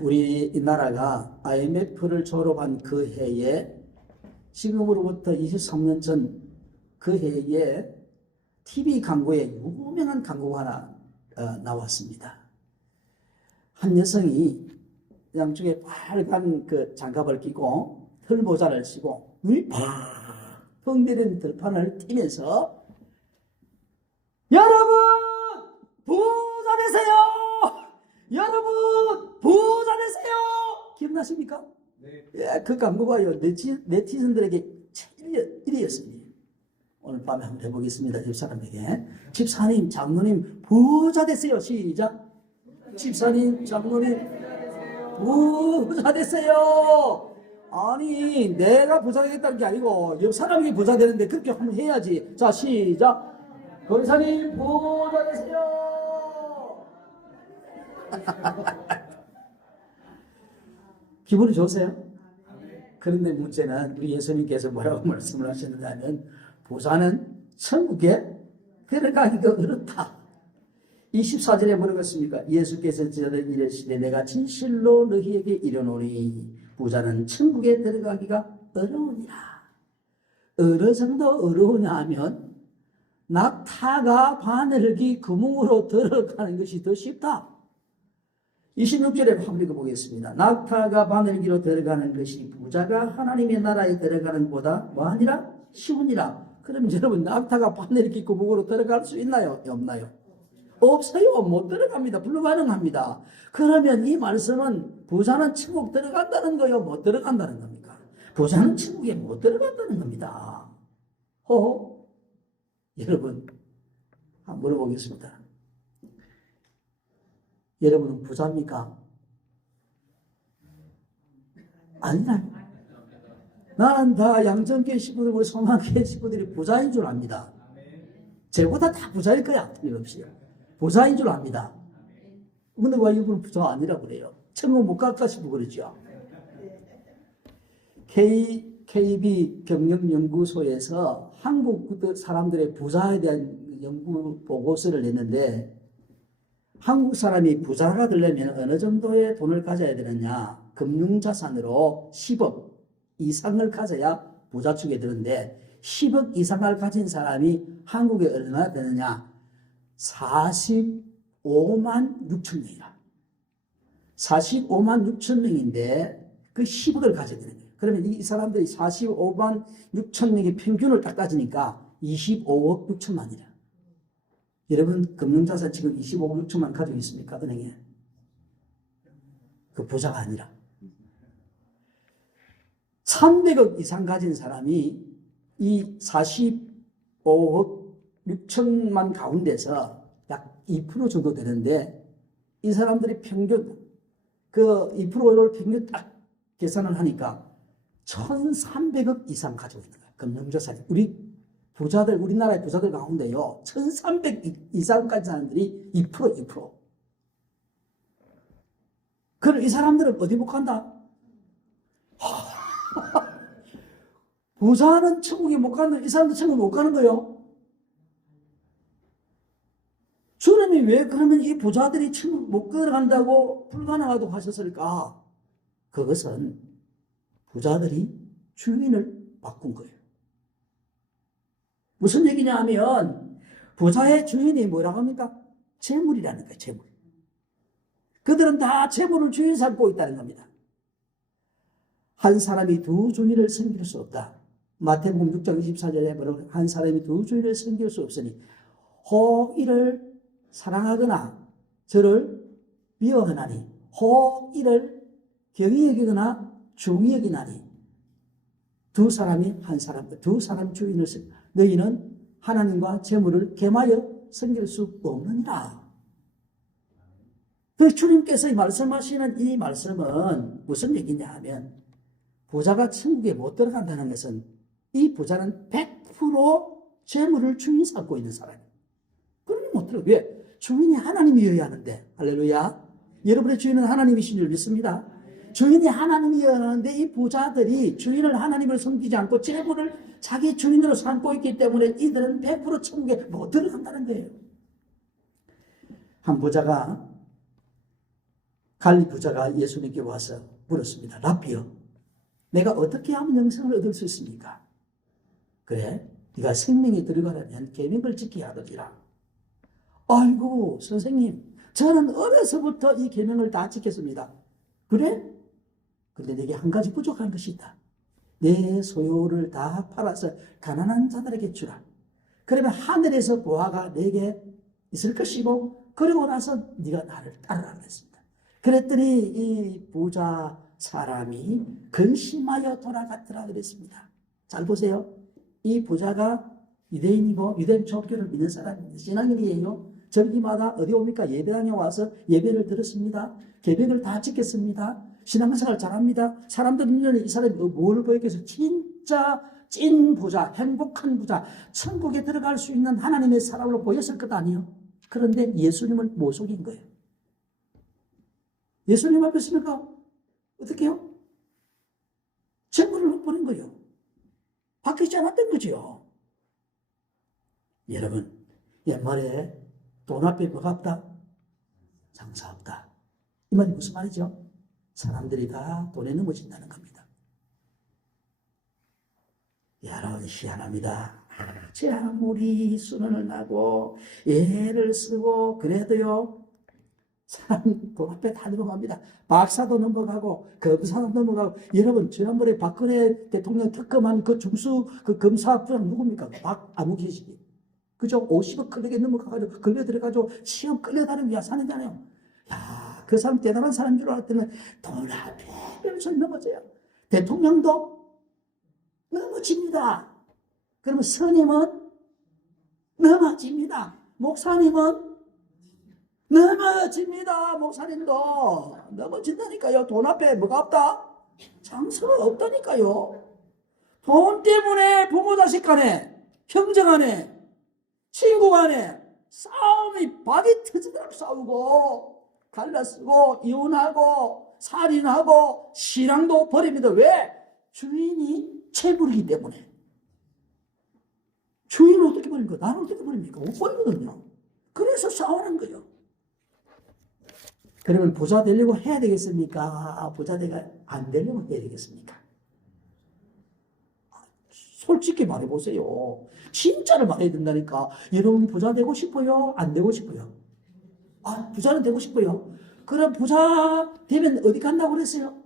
우리 이 나라가 IMF를 졸업한 그 해에 지금으로부터 23년 전 그 해에 TV 광고에 유명한 광고가 하나 나왔습니다. 한 여성이 양쪽에 빨간 그 장갑을 끼고 털모자를 쓰고 눈이 팍 내리는 들판을 뛰면서 여러분 부자 되세요! 여러분 부자 되세요! 기억나십니까? 네. 예, 그 광고가요 네티즌들에게 일이었습니다. 오늘 밤에 한번 해보겠습니다. 집사람에게 집사님 장로님 부자 되세요. 시작. 집사님 장로님 부자 되세요. 아니 내가 부자 되겠다는 게 아니고 옆 사람이 부자 되는데 그렇게 한번 해야지. 자 시작. 권사님 부자 되세요. 기분이 좋으세요? 그런데 문제는 우리 예수님께서 뭐라고 말씀을 하셨느냐면 부자는 천국에 들어가기가 어렵다. 24절에 뭐라고 했습니까? 예수께서 저를 이르시되 내가 진실로 너희에게 이르노니 부자는 천국에 들어가기가 어려우니라. 어느 정도 어려우냐 하면 낙타가 바늘기 구멍으로 들어가는 것이 더 쉽다. 26절에 한번 읽어보겠습니다. 낙타가 바늘기로 들어가는 것이 부자가 하나님의 나라에 들어가는 것보다 뭐하니라? 쉬우니라. 그럼 여러분 낙타가 바늘기 구멍으로 들어갈 수 있나요? 없나요? 없어요. 못 들어갑니다. 불가능합니다. 그러면 이 말씀은 부자는 천국 들어간다는 거요? 못 들어간다는 겁니까? 부자는 천국에 못 들어간다는 겁니다. 여러분 한번 물어보겠습니다. 여러분은 부자입니까? 아니나요? 나는 다 양정교회 식구들, 우리 소망교회 식구들이 부자인 줄 압니다. 쟤보다 다 부자일 거야. 틀림없이. 부자인 줄 압니다. 근데 왜 이분은 부자가 아니라 그래요? 천국 못 갈까 싶어 그러죠. KB 경영연구소에서 한국 사람들의 부자에 대한 연구 보고서를 냈는데 한국 사람이 부자가 되려면 어느 정도의 돈을 가져야 되느냐? 금융자산으로 10억 이상을 가져야 부자축에 드는데 10억 이상을 가진 사람이 한국에 얼마나 되느냐? 45만 6천 명이라. 45만 6천 명인데 그 10억을 가져야 되는 거예요. 그러면 이 사람들이 45만 6천 명의 평균을 딱 따지니까 25억 6천만이라. 여러분 금융자산 지금 25억 6천만 가지고 있습니까? 은행에. 그 부자가 아니라 300억 이상 가진 사람이 이 45억 6천만 가운데서 약 2% 정도 되는데 이 사람들이 평균 그 2%를 평균 딱 계산을 하니까 1,300억 이상 가지고 있는 거예요. 금융자산이. 우리나라의 부자들 가운데요, 1,300 이상 가진 사람들이 2%. 그럼 이 사람들은 어디 못 간다? 부자는 천국에 못 가는, 이 사람들 천국 못 가는 거요? 주님이 왜 그러면 이 부자들이 천국 못 들어간다고 불가능하다고 하셨을까? 그것은 부자들이 주인을 바꾼 거예요. 무슨 얘기냐 하면 부자의 주인이 뭐라고 합니까? 재물이라는 거예요. 재물. 그들은 다 재물을 주인 삼고 있다는 겁니다. 한 사람이 두 주인을 섬길 수 없다. 마태복음 6장 24절에 뭐라고 한 사람이 두 주인을 섬길 수 없으니 혹 이를 사랑하거나 저를 미워하나니 혹 이를 경히 여기거나 중히 여기나니 두 사람 주인을 섬 너희는 하나님과 재물을 겸하여 섬길 수 없느니라. 그래서 주님께서 말씀하시는 이 말씀은 무슨 얘기냐 하면 부자가 천국에 못 들어간다는 것은 이 부자는 100% 재물을 주인 삼고 있는 사람이에요. 그러니 못 들어가. 왜? 주인이 하나님이어야 하는데. 할렐루야. 여러분의 주인은 하나님이신 줄 믿습니다. 주인이 하나님이어야 하는데 이 부자들이 주인을 하나님을 섬기지 않고 재물을 자기 주인으로 삼고 있기 때문에 이들은 100% 천국에 못 들어간다는 거예요. 한 부자가 갈리 부자가 예수님께 와서 물었습니다. 랍비여, 내가 어떻게 하면 영생을 얻을 수 있습니까? 그래, 네가 생명에 들어가려면 계명을 지켜야 하더니라. 아이고 선생님, 저는 어려서부터 이 계명을 다 지켰습니다. 그래? 근데 내게 한 가지 부족한 것이 있다. 내 소유를 다 팔아서 가난한 자들에게 주라. 그러면 하늘에서 보화가 내게 있을 것이고, 그리고 나서 네가 나를 따르라 그랬습니다. 그랬더니 이 부자 사람이 근심하여 돌아갔더라 그랬습니다. 잘 보세요. 이 부자가 유대인이고 유대인 종교를 믿는 사람입니다. 신앙인이에요. 절기마다 어디 옵니까? 예배당에 와서 예배를 들었습니다. 계명을 다 지켰습니다. 신앙생활 잘합니다. 사람들은 이 사람이 뭘 보였겠어요? 진짜 찐 부자, 행복한 부자, 천국에 들어갈 수 있는 하나님의 사람으로 보였을 것 아니에요. 그런데 예수님을 못 속인 거예요. 예수님 앞에 있으니까 어떻게 해요? 재물을 못 버는 거예요. 바뀌지 않았던 거죠. 여러분, 옛말에 돈 앞에 뭐가 없다? 장사 없다. 이 말이 무슨 말이죠? 사람들이 다 돈에 넘어진다는 겁니다. 여러분, 희한합니다. 제 아무리 수능을 나고 애를 쓰고 그래도요, 사람 돈 앞에 다 넘어갑니다. 박사도 넘어가고 검사도 넘어가고. 여러분, 지난번에 박근혜 대통령 특검한 그 중수 그 검사부장 누굽니까? 박아무개씨. 그죠? 50억 클릭에 넘어가가지고 걸려 들어가지고 시험 끌려다니는 위야 사는잖아요. 야, 그 사람 대단한 사람인 줄 알았더니 돈 앞에 별소리 넘어져요. 대통령도 넘어집니다. 그러면 스님은 넘어집니다. 목사님은 넘어집니다. 목사님도 넘어진다니까요. 돈 앞에 뭐가 없다? 장사가 없다니까요. 돈 때문에 부모 자식 간에, 형제 간에, 친구 간에 싸움이 박이 터지도록 싸우고 갈라쓰고 이혼하고 살인하고 신앙도 버립니다. 왜? 주인이 채부르기 때문에. 주인은 어떻게 버립니까? 나는 어떻게 버립니까? 못 버리거든요. 그래서 싸우는 거예요. 그러면 부자 되려고 해야 되겠습니까? 부자 되가 안 되려고 해야 되겠습니까? 솔직히 말해보세요. 진짜를 말해야 된다니까. 여러분 부자 되고 싶어요? 안 되고 싶어요? 아, 부자는 되고 싶어요. 그럼 부자 되면 어디 간다고 그랬어요?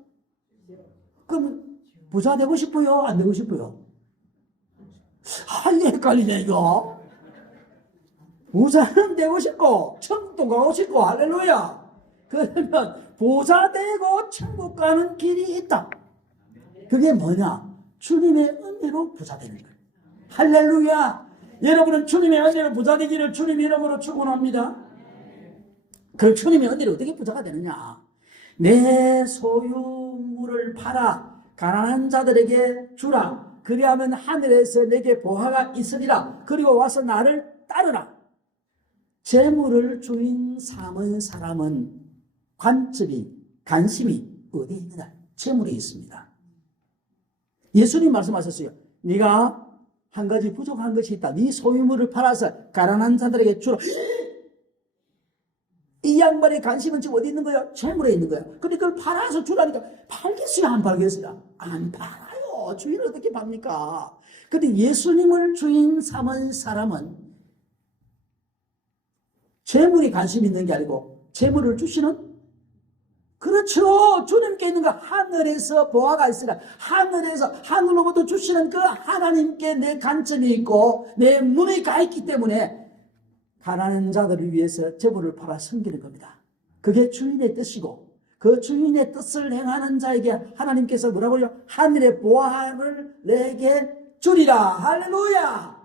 그럼 부자 되고 싶어요? 안 되고 싶어요? 아, 이게 헷갈리네 이거. 부자는 되고 싶고 천국도 가고 싶고 할렐루야. 그러면 부자 되고 천국 가는 길이 있다. 그게 뭐냐? 주님의 은혜로 부자 되는 거예요. 할렐루야. 여러분은 주님의 은혜로 부자 되기를 주님의 이름으로 축원합니다. 그 주님의 은혜로 어떻게 부자가 되느냐? 내 소유물을 팔아 가난한 자들에게 주라. 그리하면 하늘에서 내게 보화가 있으리라. 그리고 와서 나를 따르라. 재물을 주인 삼은 사람은 관심이 어디에 있느냐? 재물에 있습니다. 예수님 말씀하셨어요. 네가 한 가지 부족한 것이 있다. 네 소유물을 팔아서 가난한 자들에게 주라. 이 양반의 관심은 지금 어디 있는 거야? 재물에 있는 거야. 근데 그걸 팔아서 주라니까 팔겠어요? 안 팔겠어요? 안 팔아요. 주인을 어떻게 팝니까? 근데 예수님을 주인 삼은 사람은 재물이 관심 있는 게 아니고 재물을 주시는, 그렇죠. 주님께 있는 거 하늘에서 보화가 있으라. 하늘에서 하늘로부터 주시는 그 하나님께 내 관점이 있고 내 눈이 가 있기 때문에 가난한 자들을 위해서 재물을 팔아 섬기는 겁니다. 그게 주인의 뜻이고 그 주인의 뜻을 행하는 자에게 하나님께서 뭐라고요? 하늘의 보화를 내게 주리라. 할렐루야.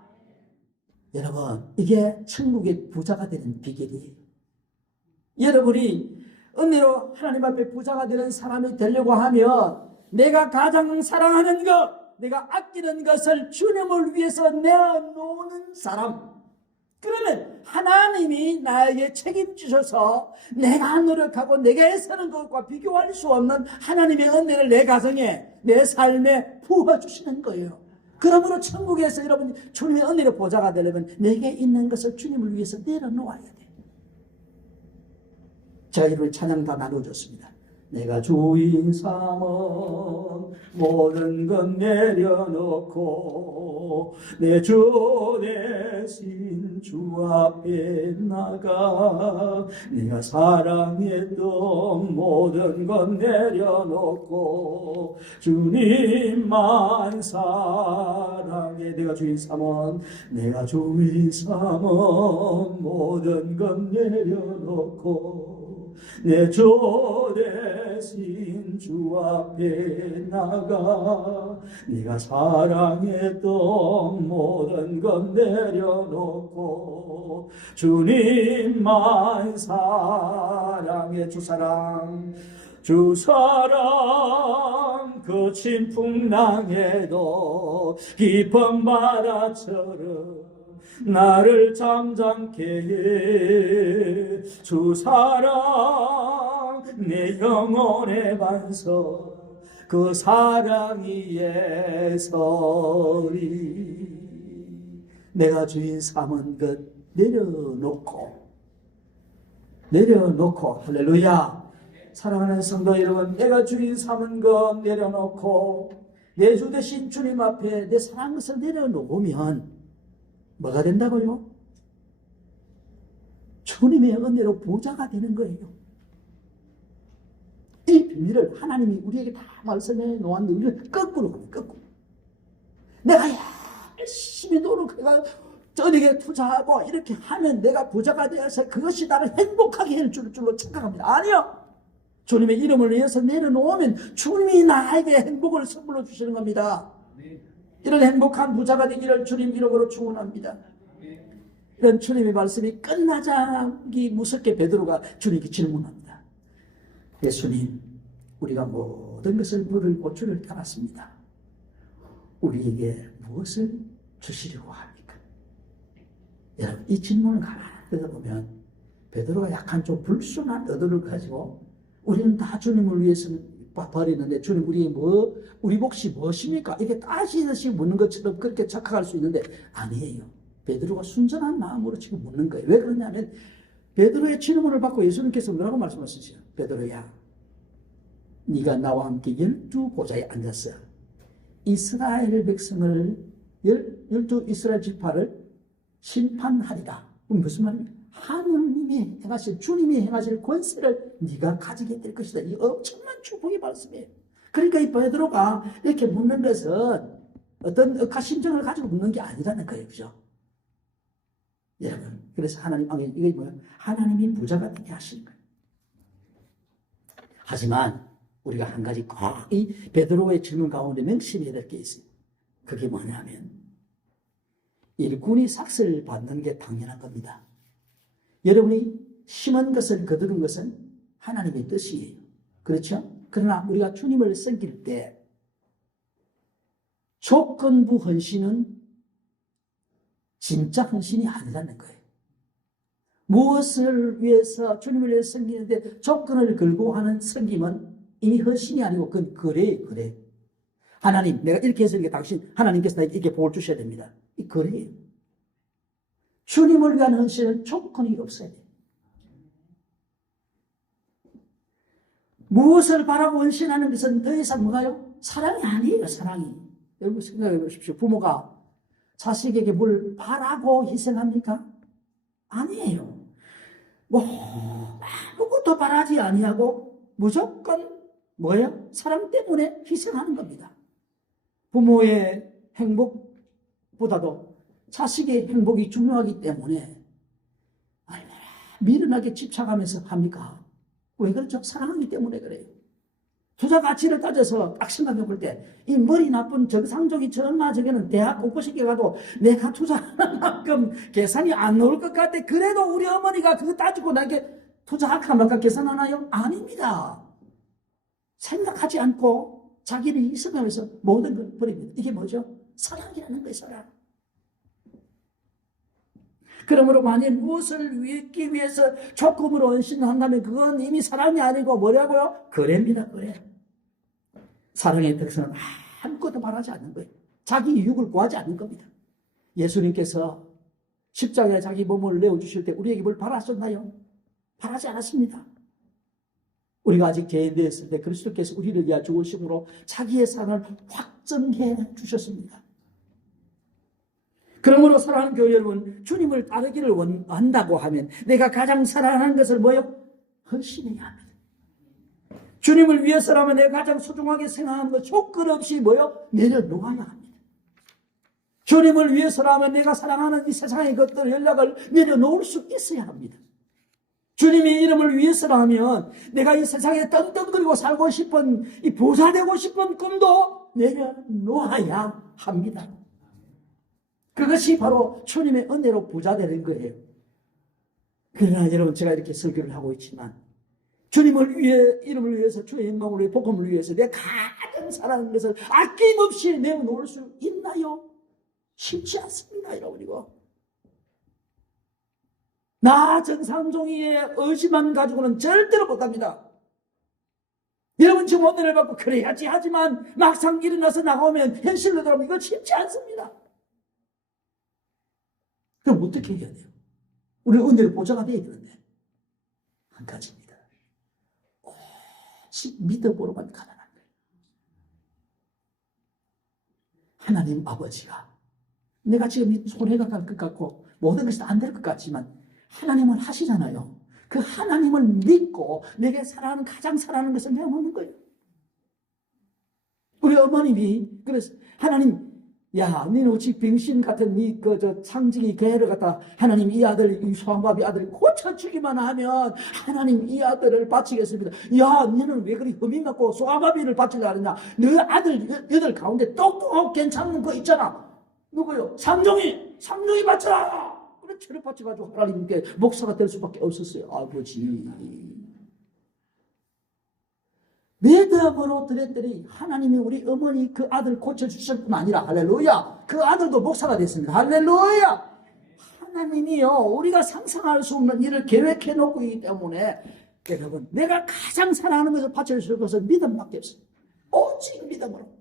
여러분, 이게 천국의 부자가 되는 비결이에요. 여러분이 은혜로 하나님 앞에 부자가 되는 사람이 되려고 하면 내가 가장 사랑하는 것, 내가 아끼는 것을 주님을 위해서 내어놓는 사람. 그러면 하나님이 나에게 책임지셔서 내가 노력하고 내가 애쓰는 것과 비교할 수 없는 하나님의 은혜를 내 가정에, 내 삶에 부어주시는 거예요. 그러므로 천국에서 여러분이 주님의 은혜로 보좌가 되려면 내게 있는 것을 주님을 위해서 내려놓아야 돼. 제가 이번에 찬양 다 나눠줬습니다. 내가 주인 삼어 모든 것 내려놓고 내 주 대신 주 앞에 나가 내가 사랑했던 모든 것 내려놓고 주님만 사랑해. 내가 주인 삼어 모든 것 내려놓고 내 주 대신 주 앞에 나가 네가 사랑했던 모든 것 내려놓고 주님만 사랑해. 주 사랑 거친 풍랑에도 깊은 바다처럼 나를 잠잠케 해. 주 사랑 내 영혼의 반석 그 사랑 위에 서리. 내가 주인 삼은 것 내려놓고 할렐루야. 사랑하는 성도 여러분, 내가 주인 삼은 것 내려놓고 내 주 대신 주님 앞에 내 사랑한 것을 내려놓으면 뭐가 된다고요? 주님의 은혜로 부자가 되는 거예요. 이 비밀을 하나님이 우리에게 다 말씀해 놓았는데 우리는 거꾸로 가요. 거꾸로. 내가 열심히 노력해가 저녁에 투자하고 이렇게 하면 내가 부자가 되어서 그것이 나를 행복하게 할 줄로 착각합니다. 아니요. 주님의 이름을 위해서 내려놓으면 주님이 나에게 행복을 선물로 주시는 겁니다. 이런 행복한 부자가 되기를 주님 이름으로 축원합니다. 이런 주님의 말씀이 끝나자기 무섭게 베드로가 주님께 질문합니다. 예수님, 우리가 모든 것을 물을 주를 따랐습니다. 우리에게 무엇을 주시려고 합니까? 여러분, 이 질문을 가만히 들어보면 베드로가 약간 좀 불순한 의도를 가지고 우리는 다 주님을 위해서는 버리는데 주님 우리 몫이 무엇입니까? 이렇게 따지듯이 묻는 것처럼 그렇게 착각할 수 있는데 아니에요. 베드로가 순전한 마음으로 지금 묻는 거예요. 왜 그러냐면 베드로의 질문을 받고 예수님께서 뭐라고 말씀하시죠? 베드로야, 네가 나와 함께 12보좌에 앉았어. 이스라엘 백성을 12 이스라엘 지파를 심판하리라. 그럼 무슨 말입니까? 하느님이 행하실, 주님이 행하실 권세를 네가 가지게 될 것이다. 이 엄청난 축복의 말씀이에요. 그러니까 이 베드로가 이렇게 묻는 것은 어떤 억하심정을 가지고 묻는 게 아니라는 거예요. 그죠? 여러분, 그래서 이게 뭐야? 하나님이 부자가 되게 하시는 거예요. 하지만 우리가 한 가지 꼭 이 베드로의 질문 가운데 명심해야 될 게 있어요. 그게 뭐냐면 일꾼이 삭슬 받는 게 당연한 겁니다. 여러분이 심은 것을 거두는 것은 하나님의 뜻이에요. 그렇죠? 그러나 우리가 주님을 섬길 때 조건부 헌신은 진짜 헌신이 아니라는 거예요. 무엇을 위해서 주님을 위해서 섬기는데 조건을 걸고 하는 섬김은 이미 헌신이 아니고 그건 거래예요. 거래. 하나님, 내가 이렇게 해서 당신 하나님께서 나에게 이렇게 복을 주셔야 됩니다. 이 거래예요. 주님을 위한 헌신은 조건이 없어야 돼요. 무엇을 바라고 헌신하는 것은 더 이상 뭐가요? 사랑이 아니에요. 사랑이. 여러분 생각해 보십시오. 부모가 자식에게 뭘 바라고 희생합니까? 아니에요. 아무것도 바라지 아니하고 무조건 뭐예요? 사랑 때문에 희생하는 겁니다. 부모의 행복보다도 자식의 행복이 중요하기 때문에 얼마나 미련하게 집착하면서 합니까? 왜 그렇죠? 사랑하기 때문에 그래요. 투자 가치를 따져서 딱 생각해 볼 때 이 머리 나쁜 정상적인 전마 저게는 대학 곳곳에 가도 내가 투자하는 만큼 계산이 안 나올 것 같아. 그래도 우리 어머니가 그거 따지고 나에게 투자할까 말까 계산하나요? 아닙니다. 생각하지 않고 자기를 희생하면서 모든 걸 버립니다. 이게 뭐죠? 사랑이라는 거예요. 사랑. 그러므로 만일 무엇을 위기 위해서 조금으로 헌신한다면 그건 이미 사랑이 아니고 뭐라고요? 거래입니다. 거래. 사랑의 특성은 아무것도 바라지 않는 거예요. 자기 이익을 구하지 않는 겁니다. 예수님께서 십자가에 자기 몸을 내어주실 때 우리에게 뭘 바라셨나요? 바라지 않았습니다. 우리가 아직 죄인되었을 때 그리스도께서 우리를 위하여 죽으심으로 자기의 사랑을 확증해 주셨습니다. 그러므로 사랑하는 교회 여러분, 주님을 따르기를 원한다고 하면 내가 가장 사랑하는 것을 뭐요? 헌신해야 합니다. 주님을 위해서라면 내가 가장 소중하게 생각하는 것 조건 없이 뭐요? 내려놓아야 합니다. 주님을 위해서라면 내가 사랑하는 이 세상의 것들 연락을 내려놓을 수 있어야 합니다. 주님의 이름을 위해서라면 내가 이 세상에 떵떵거리고 살고 싶은 이 부자 되고 싶은 꿈도 내려놓아야 합니다. 그것이 바로 주님의 은혜로 부자 되는 거예요. 그러나 여러분, 제가 이렇게 설교를 하고 있지만 주님을 위해, 이름을 위해서, 주의 영광을 위해, 복음을 위해서 내가 가장 사랑하는 것을 아낌없이 내어놓을 수 있나요? 쉽지 않습니다, 여러분. 이거 나 정상종이의 의지만 가지고는 절대로 못합니다. 여러분 지금 오늘을 받고 그래야지 하지만 막상 일어나서 나가면 현실로 돌아오면 이거 쉽지 않습니다. 그럼 어떻게 해야 돼요? 우리 은혜의 보좌가 되어야 되는데 한 가지입니다. 오직 믿음으로만 가능한 거예요. 하나님 아버지가 내가 지금 손해가 갈 것 같고 모든 것이 안 될 것 같지만 하나님은 하시잖아요. 그 하나님을 믿고 내게 사랑하는, 가장 사랑하는 것을 내어놓는 거예요. 우리 어머님이 그래서 하나님, 야, 너는 어찌 병신 같은 창직이 개를 갖다 하나님 이 아들, 이 소아마비 아들을 고쳐주기만 하면 하나님 이 아들을 바치겠습니다. 야, 너는 왜 그리 흠이 맞고 소아마비를 바치려고 하느냐? 너 아들 여덟 가운데 똑똑하고 괜찮은 거 있잖아. 누구요? 삼종이 바쳐라. 그래, 죄를 바쳐가지고 하나님께 목사가 될 수밖에 없었어요. 아버지. 믿음으로 드렸더니 하나님이 우리 어머니 그 아들 고쳐주실 뿐 아니라, 할렐루야, 그 아들도 목사가 됐습니다. 할렐루야. 하나님이요, 우리가 상상할 수 없는 일을 계획해 놓고 있기 때문에 여러분, 내가 가장 사랑하는 것을 바쳐주실 것은 믿음밖에 없습니다. 오직 믿음으로.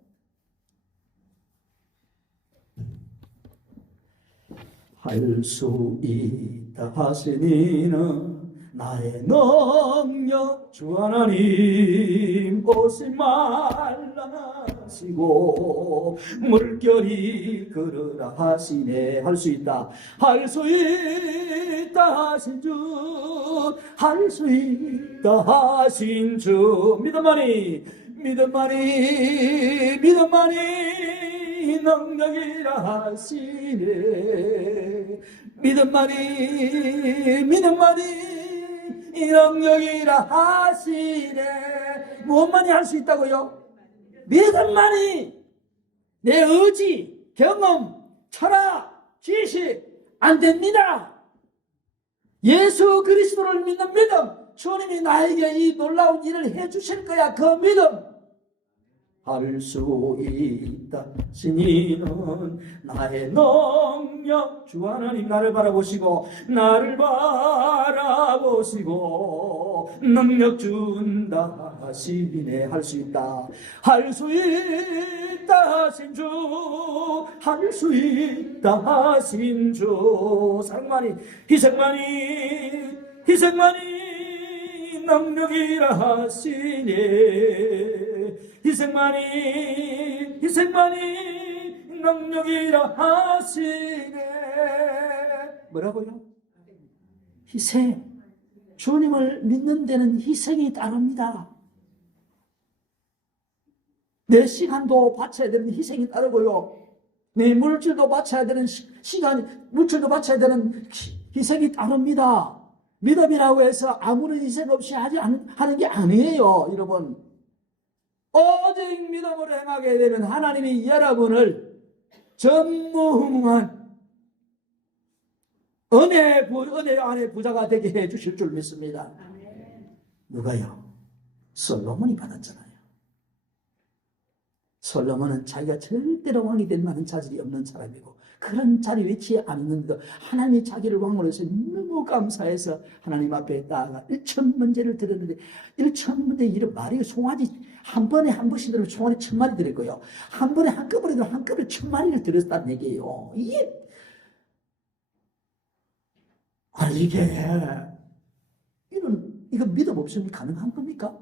할 수 있다 하시니는 나의 능력 주 하나님 오지 말라 하시고 물결이 걸으라 하시네. 할 수 있다, 할 수 있다 하신 주, 할 수 있다 하신 주. 믿음만이 능력이라 하시네. 믿음만이 능력이라 하시네. 무엇만이 할 수 있다고요? 믿음만이. 내 의지, 경험, 철학, 지식 안 됩니다. 예수 그리스도를 믿는 믿음, 주님이 나에게 이 놀라운 일을 해주실 거야. 그 믿음. 할 수 있다 신이는 나의 능력 주 하나님 나를 바라보시고 능력 준다 하시네. 할 수 있다, 할 수 있다 하신 주, 할 수 있다 하신 주. 사랑만이 희생만이 능력이라 하시네. 희생만이 능력이라 하시네. 뭐라고요? 희생. 주님을 믿는 데는 희생이 따릅니다. 내 시간도 바쳐야 되는 희생이 따르고요, 내 물질도 바쳐야 되는 물질도 바쳐야 되는 희생이 따릅니다. 믿음이라고 해서 아무런 희생 없이 하는 게 아니에요, 여러분. 오직 믿음으로 행하게 되면 하나님이 여러분을 전무후무한 은혜 안에 부자가 되게 해 주실 줄 믿습니다. 누가요? 솔로몬이 받았잖아요. 솔로몬은 자기가 절대로 왕이 될 만한 자질이 없는 사람이고 그런 자리 위치에 앉는데도 하나님이 자기를 왕으로 해서 너무 감사해서 하나님 앞에 나아가 1,000문제를 드렸는데 1,000문제 이런 말이 송아지 한 번에 한 번씩 들으면 송아지 1,000마리 드렸고요, 한 번에 한꺼번에 들으면 한꺼번에 1,000마리를 드렸다는 얘기예요. 이게 이거 믿음 없으면 가능한 겁니까?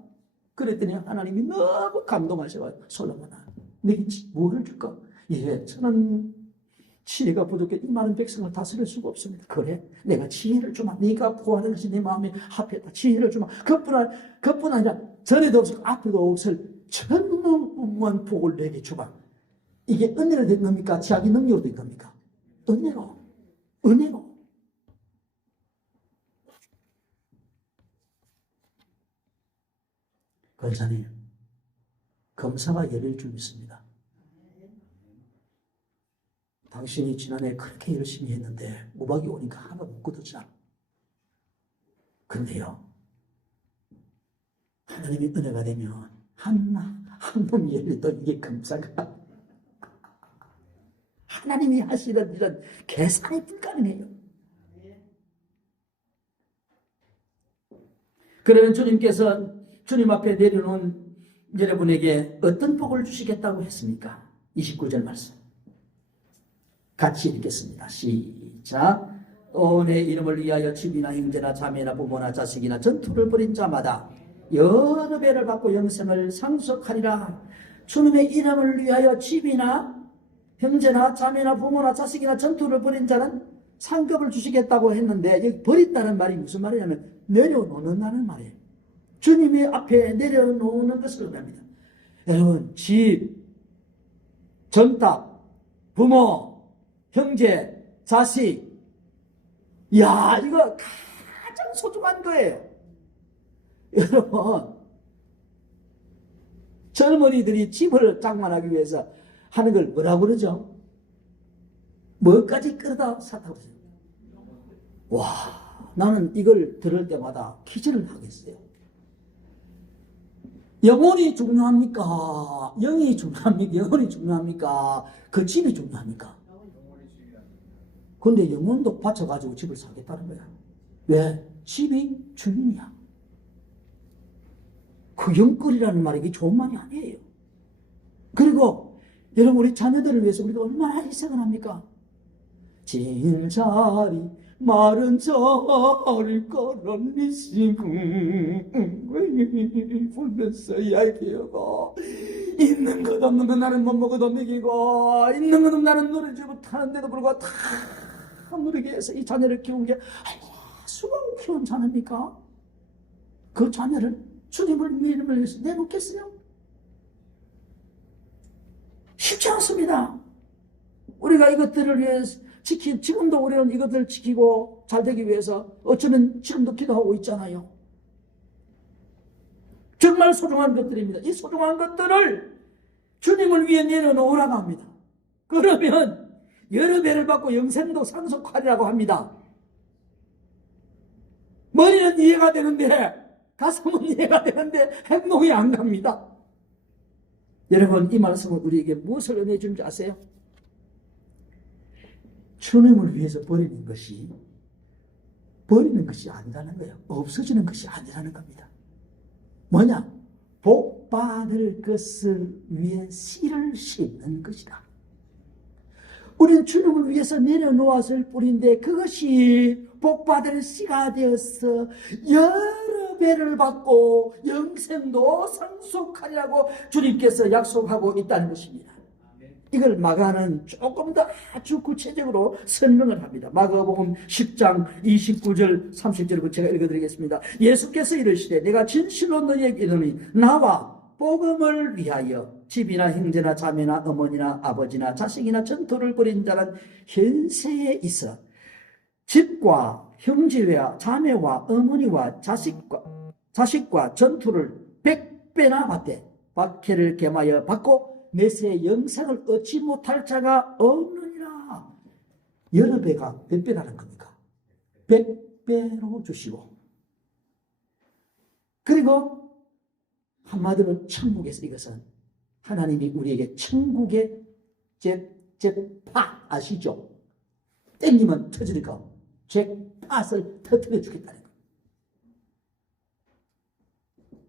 그랬더니 하나님이 너무 감동하셔가지고 솔로몬아 내게 뭐를 줄까? 예, 저는 지혜가 부족해 이 많은 백성을 다스릴 수가 없습니다. 그래 내가 지혜를 주마. 네가 구하는 것이 내 마음에 합했다. 지혜를 주마. 그뿐 아니라 전에도 없을 앞에도 없을 천문무한 복을 내게 주마. 이게 은혜로 된 겁니까? 자기 능력으로 된 겁니까? 은혜로. 권사님, 검사가 열릴 줄 믿습니다. 당신이 지난해 그렇게 열심히 했는데 우박이 오니까 하나 못 거두잖아. 근데요, 하나님이 은혜가 되면 한 놈이 열려도 이게 검사가 하나님이 하시는 이런 계산이 불가능해요. 그러면 주님께서 주님 앞에 내려놓은 여러분에게 어떤 복을 주시겠다고 했습니까? 29절 말씀 같이 읽겠습니다. 시작. 내 이름을 위하여 집이나 형제나 자매나 부모나 자식이나 전투를 벌인 자마다 여러 배를 받고 영생을 상속하리라. 주님의 이름을 위하여 집이나 형제나 자매나 부모나 자식이나 전투를 벌인 자는 상급을 주시겠다고 했는데 여기 버린다는 말이 무슨 말이냐면 내려놓는다는 말이에요. 주님의 앞에 내려놓는 것을 의미합니다. 여러분, 집, 전탑, 부모, 형제, 자식, 이야, 이거 가장 소중한 거예요. 여러분, 젊은이들이 집을 장만하기 위해서 하는 걸 뭐라고 그러죠? 뭐까지 끌어다 샀다고 그러죠? 와, 나는 이걸 들을 때마다 기절을 하겠어요. 영혼이 중요합니까? 영이 중요합니까? 영혼이 중요합니까? 그 집이 중요합니까? 근데 영혼도 바쳐가지고 집을 사겠다는 거야. 왜? 집이 주인이야. 그 영끌이라는 말이 이게 좋은 말이 아니에요. 그리고 여러분 우리 자녀들을 위해서 우리가 얼마나 희생을 합니까? 진 자리 마른 자리 걸어니시고 불면서 이야기하고 있는 것 없는 것 나는 못 먹어도 먹이고 있는 것 없는 나는 누리지 못하는데도 불구하고 다 누리게 해서 이 자녀를 키운 게 수고 키운 자녀입니까? 그 자녀를 주님을 위해서 내놓겠어요? 쉽지 않습니다. 우리가 이것들을 위해서 지금도 우리는 이것들을 지키고 잘 되기 위해서 어쩌면 지금도 기도하고 있잖아요. 정말 소중한 것들입니다. 이 소중한 것들을 주님을 위해 내려놓으라고 합니다. 그러면 여러 배를 받고 영생도 상속하리라고 합니다. 머리는 이해가 되는데 가슴은 이해가 되는데 행동이 안 갑니다. 여러분 이 말씀은 우리에게 무엇을 은혜 주는지 아세요? 주님을 위해서 버리는 것이 아니라는 거예요. 없어지는 것이 아니라는 겁니다. 뭐냐? 복 받을 것을 위해 씨를 심는 것이다. 우리는 주님을 위해서 내려놓았을 뿐인데 그것이 복 받을 씨가 되어서 여러 배를 받고 영생도 상속하리라고 주님께서 약속하고 있다는 것입니다. 이걸 마가는 조금 더 아주 구체적으로 설명을 합니다. 마가복음 10장 29절 30절을 제가 읽어드리겠습니다. 예수께서 이르시되 내가 진실로 너희에게 이르노니 나와 복음을 위하여 집이나 형제나 자매나 어머니나 아버지나 자식이나 전토를 벌인 자는 현세에 있어 집과 형제와 자매와 어머니와 자식과 전투를 100배나 받되 박해를 겸하여 받고 내세 영생을 얻지 못할 자가 없느니라. 여러 배가 몇 배라는 겁니까? 100배로 주시고 그리고 한마디로 천국에서 이것은 하나님이 우리에게 천국의 잭팟 아시죠? 땡기면 터지니까 잭팟을 터뜨려 주겠다는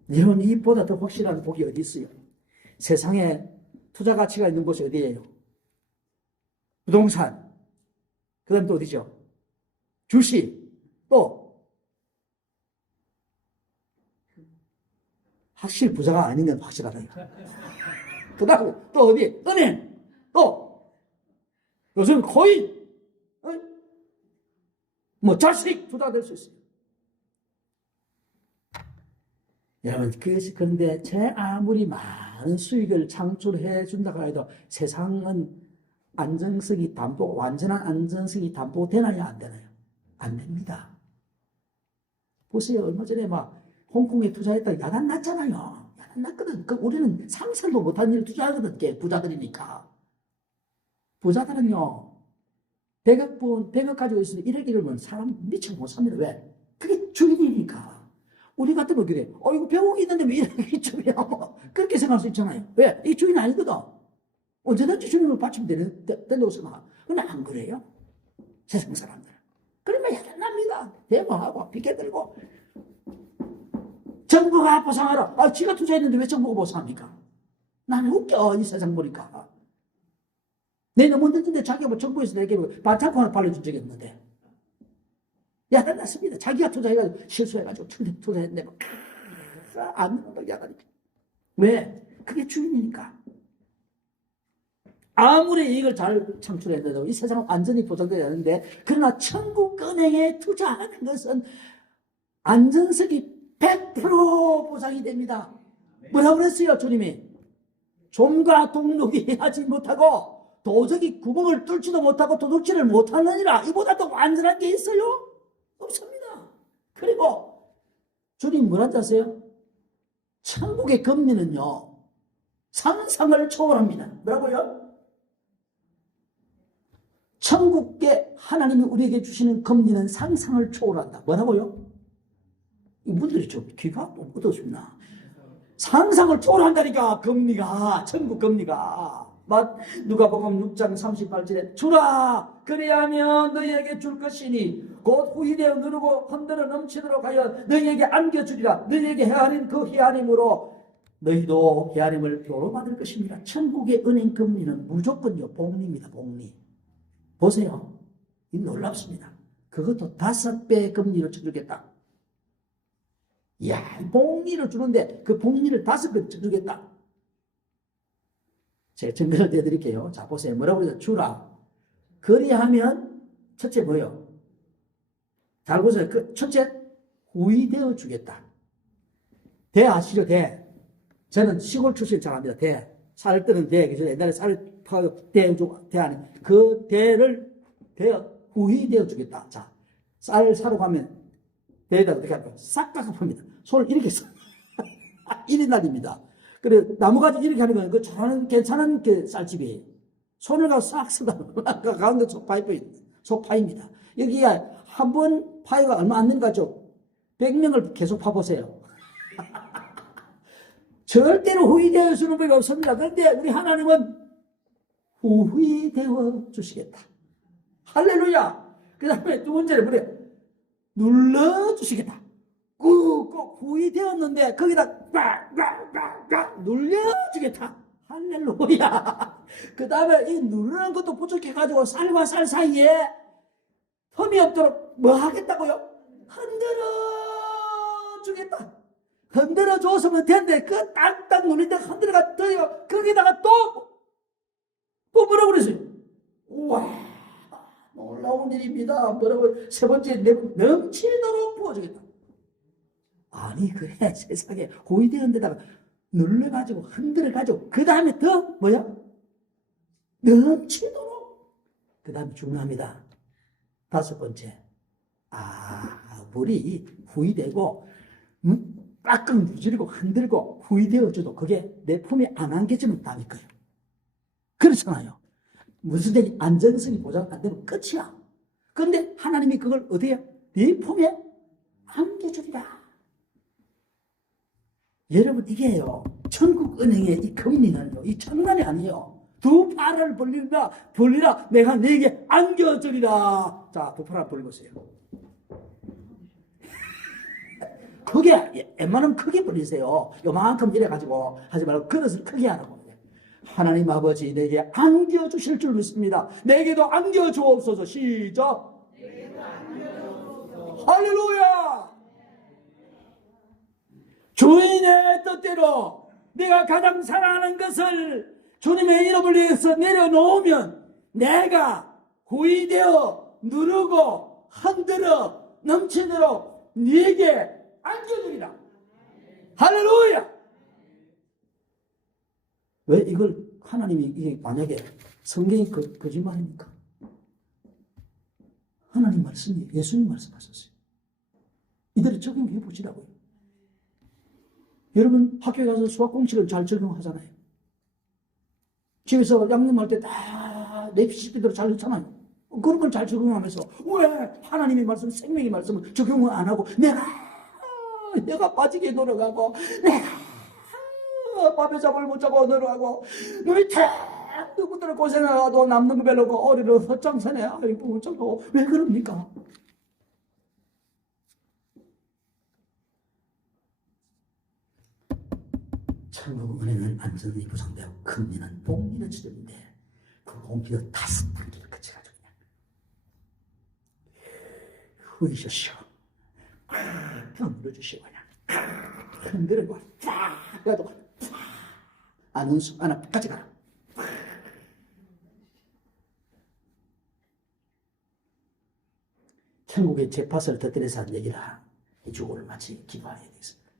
거예요. 여러분 이보다 더 확실한 복이 어디 있어요? 세상에 투자 가치가 있는 곳이 어디예요? 부동산. 그 다음 또 어디죠? 주식. 또 확실히 부자가 아닌 건 확실하다. 그 다음에 또 어디? 은행. 또 요즘 코인. 뭐 자식 투자될 수 있어요. 여러분, 그런데 제 아무리 많은 수익을 창출해 준다고 해도 세상은 안정성이 완전한 안정성이 담보되나요? 안 되나요? 안 됩니다. 보세요. 얼마 전에 막 홍콩에 투자했다가 야단 났잖아요. 야단 났거든. 우리는 상상도 못한 일을 투자하거든. 부자들이니까. 부자들은요, 100억 가지고 있으면 1억 잃으면 사람 미쳐 못 삽니다. 왜? 그게 주인이니까. 우리 같으면 그래. 이거 100억이 있는데 왜 1억이 주인이야? 뭐. 그렇게 생각할 수 있잖아요. 왜? 이 주인 아니거든. 언제든지 주님을 바치면 된다고 생각하. 근데 안 그래요? 세상 사람들. 그러면 야단납니다. 대모하고, 피켓 들고. 정부가 보상하라. 지가 투자했는데 왜 정부가 보상합니까? 나는 웃겨, 이 세상 보니까. 내가 문제인데 자기가 뭐 정부에서 내게 반창고 하나 발려준 적이 없는데. 야단났습니다. 자기가 투자해가지고, 실수해가지고, 투자했는데, 안 믿는다, 야단이니까. 왜? 그게 주인이니까. 아무리 이익을 잘 창출해도 이 세상은 완전히 보장되어야 하는데, 그러나 천국 은행에 투자하는 것은 안전성이 100% 보장이 됩니다. 뭐라고 그랬어요, 주님이? 좀과 동록이 하지 못하고 도적이 구멍을 뚫지도 못하고 도둑질을 못하느니라. 이보다 더 완전한 게 있어요? 없습니다. 그리고 주님 뭐라 하셨어요? 천국의 금리는요, 상상을 초월합니다. 뭐라고요? 천국의 하나님이 우리에게 주시는 금리는 상상을 초월한다. 뭐라고요? 이분들이 좀 귀가 어떻습니까? 상상을 초월한다니까. 금리가, 천국 금리가. 누가복음 6장 38절에 주라 그리하면 너희에게 줄 것이니 곧 후이되어 누르고 흔들어 넘치도록 하여 너희에게 안겨주리라. 너희에게 헤아린 그 헤아림으로 너희도 헤아림을 표로 받을 것입니다. 천국의 은행 금리는 무조건요 복리입니다. 복리. 보세요. 이 놀랍습니다. 그것도 5배 금리로 쳐주겠다. 이야, 복리를 주는데 그 복리를 5배 쳐주겠다. 제가 증거를 내드릴게요. 자, 보세요. 뭐라고 그러죠? 주라. 그리하면, 첫째 뭐요? 잘 보세요. 첫째, 후이되어 주겠다. 대 아시죠? 대. 저는 시골 출신 잘 압니다. 대. 쌀 뜨는 대. 그래서 옛날에 쌀 파고 대 안에. 그 대를 후이되어 주겠다. 자, 쌀 사러 가면 대에다 어떻게 할까요? 싹 깎아봅니다. 손을 이렇게 써. 1인 날입니다. 그래, 나무가지 이렇게 하는 건, 괜찮은 쌀집이에요. 손을 가서 싹 쓰다, 가운데 속파입니다. 여기에 한 번 파이가 얼마 안 되는 거죠? 100명을 계속 파보세요. 절대로 후회되어 주는 법이 없습니다. 그런데 우리 하나님은 후회되어 주시겠다. 할렐루야! 그 다음에 두 번째는 뭐래요? 눌러주시겠다. 꾹꾹 후회되었는데 거기다 꽉꽉꽉꽉 눌려주겠다. 할렐루야. 그 다음에 이 누르는 것도 부족해가지고 쌀과 쌀 사이에 흠이 없도록 뭐 하겠다고요? 흔들어 주겠다. 흔들어 줬으면 되는데 그 딱딱 누릴 때 흔들어가 떠요. 거기다가 또 뭐라고 그랬어요? 우와, 놀라운 일입니다. 뭐라고? 세 번째, 넘치도록 부어주겠다. 아니, 그래. 세상에 호의되는 데다가 눌러가지고, 흔들어가지고, 그 다음에 더, 뭐야? 넘치도록. 그 다음에 중요합니다. 5번째. 물이 후이되고, 꽉꽉 누지르고 흔들고 후이되어줘도 그게 내 품에 안 안겨지면 남의 거예요. 그렇잖아요. 무슨 얘기, 안전성이 보장 안 되면 끝이야. 그런데 하나님이 그걸 어디에? 네 품에 안겨주리라. 여러분, 이게요, 천국은행의 이 금리는요, 이 장난이 아니에요. 두 팔을 벌리라, 내가 네게 안겨주리라. 자, 두 팔을 벌리보세요. 크게, 웬만하면 크게 벌리세요. 요만큼 이래가지고 하지 말고 그릇을 크게 하라고. 하나님 아버지, 내게 안겨주실 줄 믿습니다. 내게도 안겨주옵소서. 시작. 할렐루야. 주인의 뜻대로 내가 가장 사랑하는 것을 주님의 이름을 위해서 내려놓으면 내가 구이되어 누르고 흔들어 넘치도록 네게 안겨주리라. 할렐루야. 왜 이걸 하나님이 이게 만약에 성경이 거짓말입니까? 하나님 말씀이 예수님 말씀하셨어요. 이대로 적용해 보시라고요. 여러분 학교에 가서 수학 공식을 잘 적용하잖아요. 집에서 양념할 때 다 레시피대로 잘 넣잖아요. 그런 걸 잘 적용하면서 왜 하나님의 말씀, 생명의 말씀을 적용을 안 하고 내가 빠지게 노력하고 내가 밥에 잠을 못 자고 노력하고 너희 누구들 고생하고 남는 거 별로고 어리로 헛장선에 아이고 어쩌고 왜 그럽니까? 천국 은혜는 안전히 보장되고 금리는 복리는 주는데 그 복리가 5분기를 거쳐가지고 그냥 후이셔시오 펴 눌러주시고 그냥 흔들고 쫙 해가지고 아는 순간 하나까지 가라. 천국의 제파스를 터뜨려서 한 얘기라 해주고를 마치 기도하게 되겠습니다.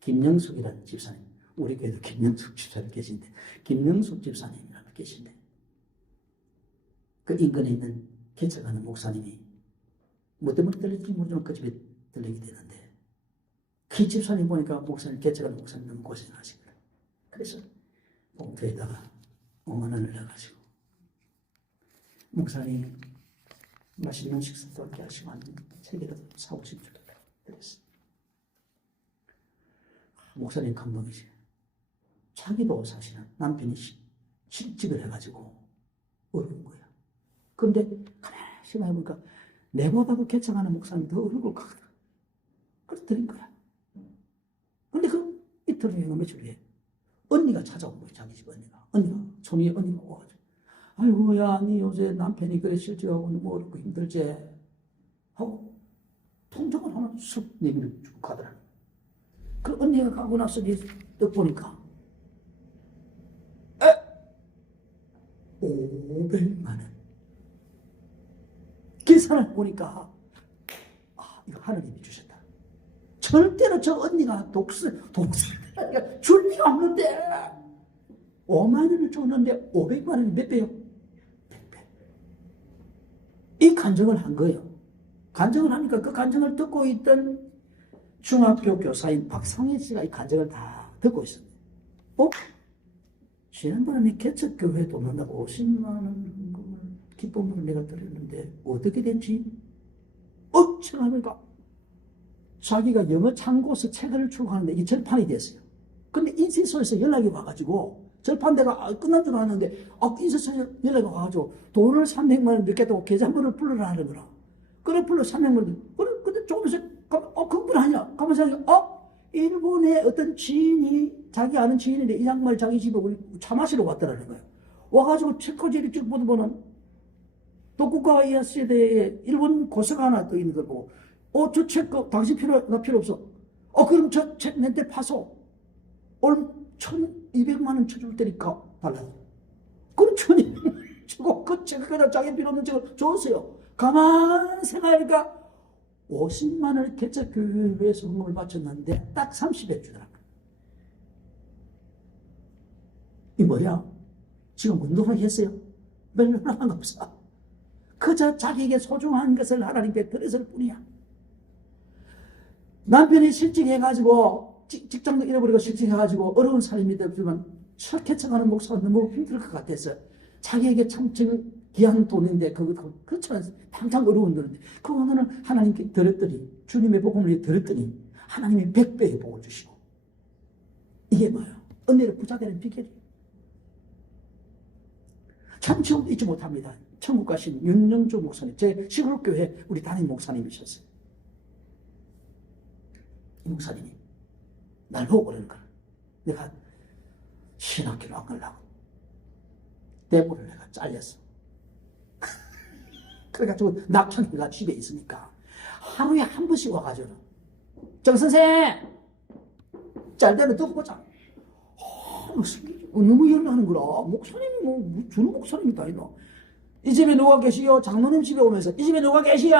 김영숙이라는 집사님, 우리 교회도 김영숙 집사님 계신데, 김영숙 집사님이라는 계신데, 그 인근에 있는 개척하는 목사님이 뭐 때문에 들리는지 모르지만 그 집에 들리게 되는데, 그 집사님 보니까 목사님, 개척하는 목사님 너무 고생하십니다. 그래서 봉투에다가 5만 원을 내가지고, 목사님 맛있는 식사도 함께 하시고 한 책이라도 사오시면 좋겠다 그랬어요. 목사님 감동이지. 자기도 사실은 남편이 실직을 해가지고 어려운 거야. 그런데 가만히 생각해보니까 내보다도 개척하는 목사님이 더 어려울 것 같아. 그래서 드린 거야. 근데 그 이틀 후에 며칠 후에 언니가 찾아온 거야. 자기 집 언니가 손이 언니가 와가지고 아이고 야 니 요새 남편이 그래 실직하고 너무 어렵고 힘들지 하고 통장을 하나 쓱 내밀어 주고 가더라. 그 언니가 가고 나서 딱 보니까 500만 원 계산을 보니까 이거 하나님이 주셨다. 절대로 저 언니가 독설 줄 필요 없는데 5만 원을 줬는데 500만 원이 몇 배요? 100배. 이 간증을 한 거예요. 간증을 하니까 그 간증을 듣고 있던 중학교 교사인 박상혜 씨가 이 간증을 다 듣고 있습니다. 지난번에 개척교회 돈 넣는다고 50만 원 기쁨으로 내가 드렸는데 어떻게 된지 생각하니까 자기가 영어 참고서 책을 출고하는데 이게 절판이 됐어요. 근데 인쇄소에서 연락이 와가지고 절판대가 끝난 줄 알았는데 인쇄소에서 연락이 와가지고 돈을 300만 원 넣겠다고 계좌번호를 불러라 하는 거라. 그래 불러 300만 원. 그래 근데 조금 있어 그분 아니야. 가만히 생각해. 일본의 어떤 지인이 자기 아는 지인인데 이 양말 자기 집에 차 마시러 왔더라는 거예요. 와가지고 체코지를 쭉 보면 도쿠가와 이에야스에 일본 고서가 하나 떠 있는 걸 보고 저 책 당신 나 필요 없어. 그럼 저 책 내한테 파소. 오늘 1,200만 원 쳐줄 테니까 달라고. 그럼 1,200만 원 주고 그 책을 자기 필요 없는 책을 줬어요. 가만히 생각하니까 50만 원을 개척교회에서 헌금을 바쳤는데 딱 30회 주더라고요. 이 뭐야? 지금 운동을 했어요? 별로 하는 거 없어. 그저 자기에게 소중한 것을 하나님께 드렸을 뿐이야. 남편이 실직해가지고 직장도 잃어버리고 실직해가지고 어려운 삶이 되지만 첫 개척하는 목사가 너무 힘들 것 같아서 자기에게 참 지금 귀한 돈인데 그렇지만 당장 어려운 돈인데 그거는 하나님께 드렸더니 주님의 복음을 위해 드렸더니 하나님이 100배의 복을 주시고 이게 뭐예요? 은혜로 부자 되는 비결이에요. 참 지금도 잊지 못합니다. 천국 가신 윤영주 목사님, 제 시골교회 우리 담임 목사님이셨어요. 이 목사님이 날 보고 그러는 거야. 내가 신학교를 안 가려고 대부를 내가 잘렸어. 그래가지고 낙천이가 집에 있으니까 하루에 한 번씩 와가지고 정 선생 짤대로 듣고 보자. 너무 열나는 거라. 목사님이 뭐 주는 목사님이 다 있나? 이 집에 누가 계시요? 장로님 집에 오면서 이 집에 누가 계시야?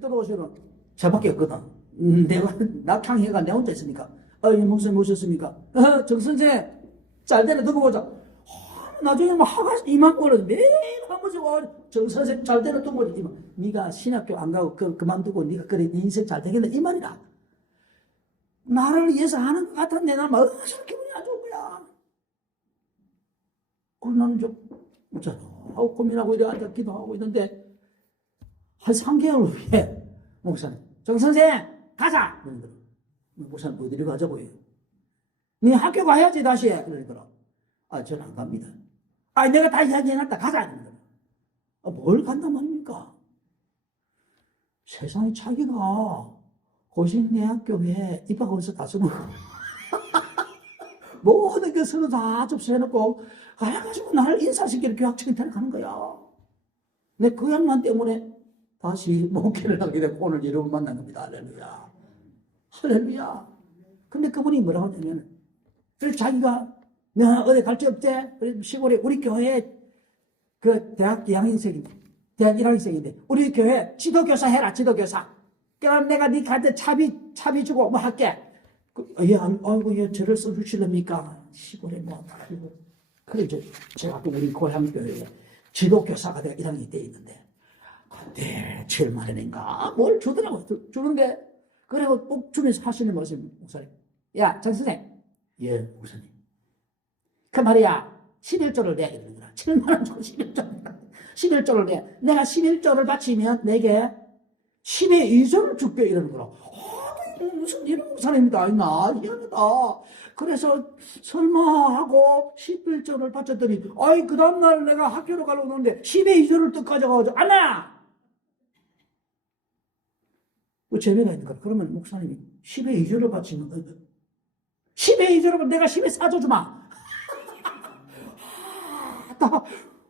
들어오시는 저밖에 없거든. 내가 낙향해가 내 혼자 있으니까. 목사님 오셨습니까? 정선생 짤대로 듣고 보자. 나중에 뭐 하가 이만권을 매일 한 번씩 와. 정선생 짤대로 듣고 보자. 네가 신학교 안 가고 그만두고 네가 그래 네 인생 잘 되겠네 이 말이라. 나를 위해서 하는 것 같았는데 나 얼마나 기분이 안 좋은 거야. 그래서 나는 좀 하고 고민하고 이래 앉아 기도하고 있는데 한 3개월 후에 목사님 정선생 가자 그러더라. 목사님 어디로 가자고 해요. 네 학교 가야지 다시 그러더라. 저는 안 갑니다. 내가 다 이야기해놨다 가자 그러더라. 뭘 간단 말입니까? 세상에 자기가 고신대학교에 입학원서 다 써놓고 모든 게 서로 다 접수해놓고 가가지고 나를 인사시키는 교학청에 데려가는 거야. 내 그 양반 때문에 다시 목회를 하게 되고 오늘 여러분 만난 겁니다. 할렐루야. 할렐루야. 근데 그분이 뭐라고 하냐면 그래서 자기가 내가 어디 갈 데 없대. 시골에 우리 교회에 그 대학 2학년생인데 대학 1학년생인데 우리 교회 지도교사 해라 지도교사. 그럼 내가 네 갈 때 차비 주고 뭐 할게. 아이고 저를 써주실랍니까? 시골에 뭐 그리고 그래 제가 또 우리 고향 교회에 지도교사가 내가 1학년 때 있는데 그때 제일 마련인가 뭘 주더라고. 주는데 그리고 꼭 주면서 하시는 말씀 목사님. 야 장 선생. 예 목사님. 그 말이야 11조를 내야 되는 거야. 7만 원 주고 11조를 내. 내가 11조를 바치면 내게 10의 2조를 줄게 이러는 거라. 무슨 이런 목사님이 다 있나? 희한하다. 그래서 설마 하고 11조를 바쳤더니 그 다음날 내가 학교로 가려고 하는데 10의 2조를 또 가져가가지고 안나! 그 재미가 있는 거야. 그러면 목사님이 10의 2조를 바치면 10의 2조를 내가 10의 4조 주마.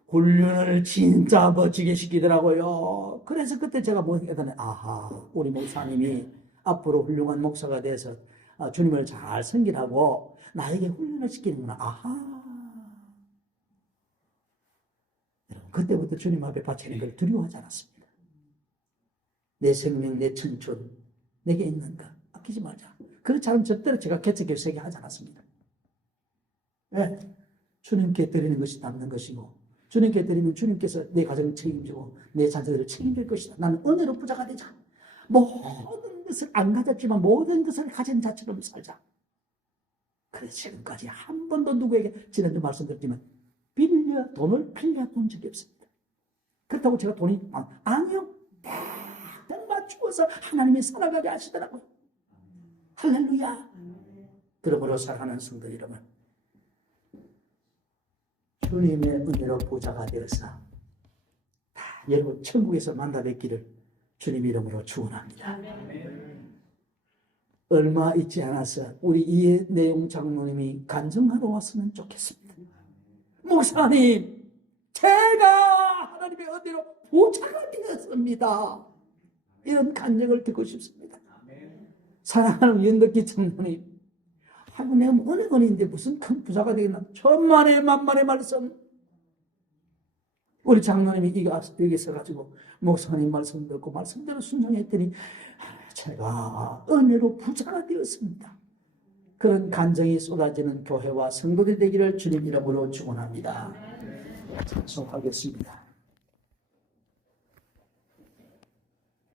훈련을 진짜 멋지게 시키더라고요. 그래서 그때 제가 뭐 했더니 우리 목사님이 앞으로 훌륭한 목사가 돼서 주님을 잘 섬기라고 나에게 훈련을 시키는구나. 여러분 그때부터 주님 앞에 바치는 걸 두려워하지 않았습니다. 내 생명, 내 청춘 내게 있는 것 아끼지 말자. 그렇지 않으면 절대로 제가 개척교회 세게 하지 않았습니다. 왜? 주님께 드리는 것이 남는 것이고 주님께 드리면 주님께서 내 가정을 책임지고 내 자녀들을 책임질 것이다. 나는 은혜로 부자가 되자. 모든 것을 안 가졌지만 모든 것을 가진 자처럼 살자. 그래서 지금까지 한 번도 누구에게 지난주 말씀드렸지만 돈을 빌려본 적이 없습니다. 그렇다고 제가 돈이 아니요. 딱 맞추어서 하나님이 살아가게 하시더라고요. 할렐루야. 그러므로 사랑하는 성도 여러분 주님의 은혜로 보좌가 되어서 여러분 천국에서 만나 뵙기를 주님 이름으로 축원합니다. 얼마 있지 않아서 우리 이내용 장로님이 간증하러 왔으면 좋겠습니다. 목사님 제가 하나님의 은혜로 보좌가 되었습니다. 이런 간증을 듣고 싶습니다. 사랑하는 연덕기 장로님 내가 은행원인데 무슨 큰 부자가 되겠나. 천만의 만만의 말씀. 우리 장로님이 여기 있어가지고 목사님 말씀 듣고 말씀대로 순종했더니 제가 은혜로 부자가 되었습니다. 그런 간증이 쏟아지는 교회와 성도들 되기를 주님 이름으로 축원합니다. 찬송하겠습니다.